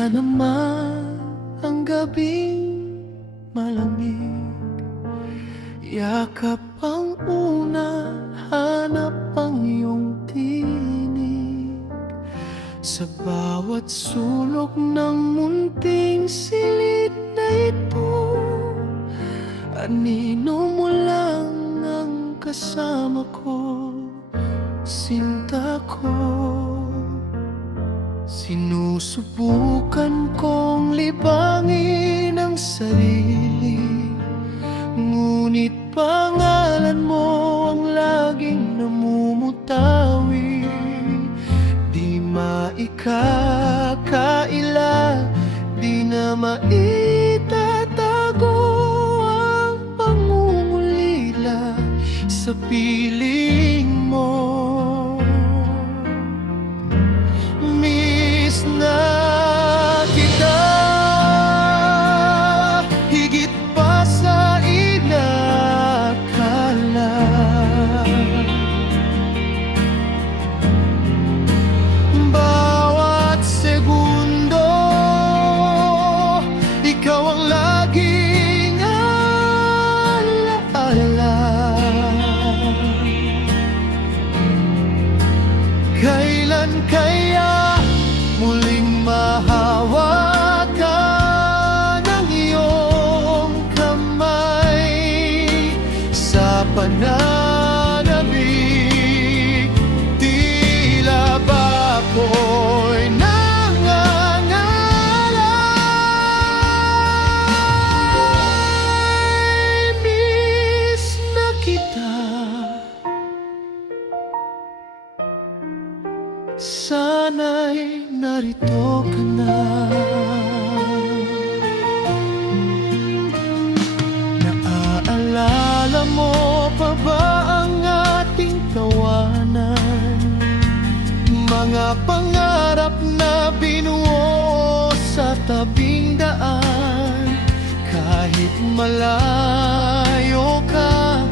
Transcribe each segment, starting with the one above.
na naman ang gabing malamig. Yakap ang una, hanap ang iyong tinig. Sa bawat sulok ng munting silid na ito, anino mo lang ang kasama ko, sinta ko. Sinusubukan kong libangin ang sarili, ngunit pangalan mo ang laging namumutawi. Di maikakaila, di na maitatago ang pangungulila sa piling mo. Miss na kita higit pa sa inakala. Bawat segundo, ikaw ang laging alaala. Kailan kaya muling mahawakan ang iyong kamay sa pananabik? Tila ba ako'y nangangalay? Miss na kita, sana'y narito ka na. Naaalala mo pa ba ang ating tawanan? Mga pangarap na binuo sa tabing daan. Kahit malayo ka,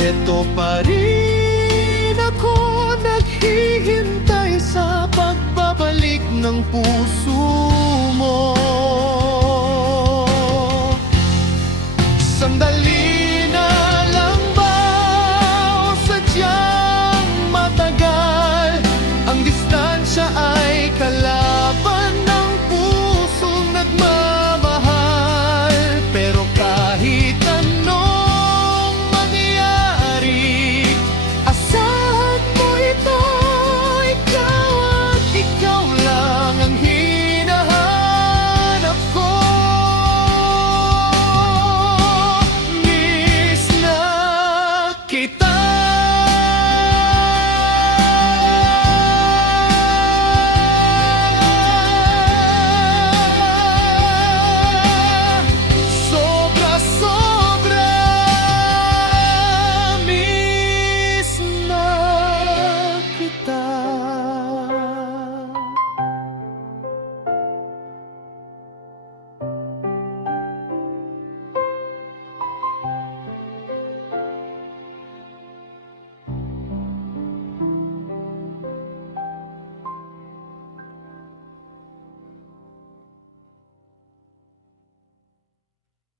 eto pa rin ako naghihintay sa pagbabalik ng puso mo.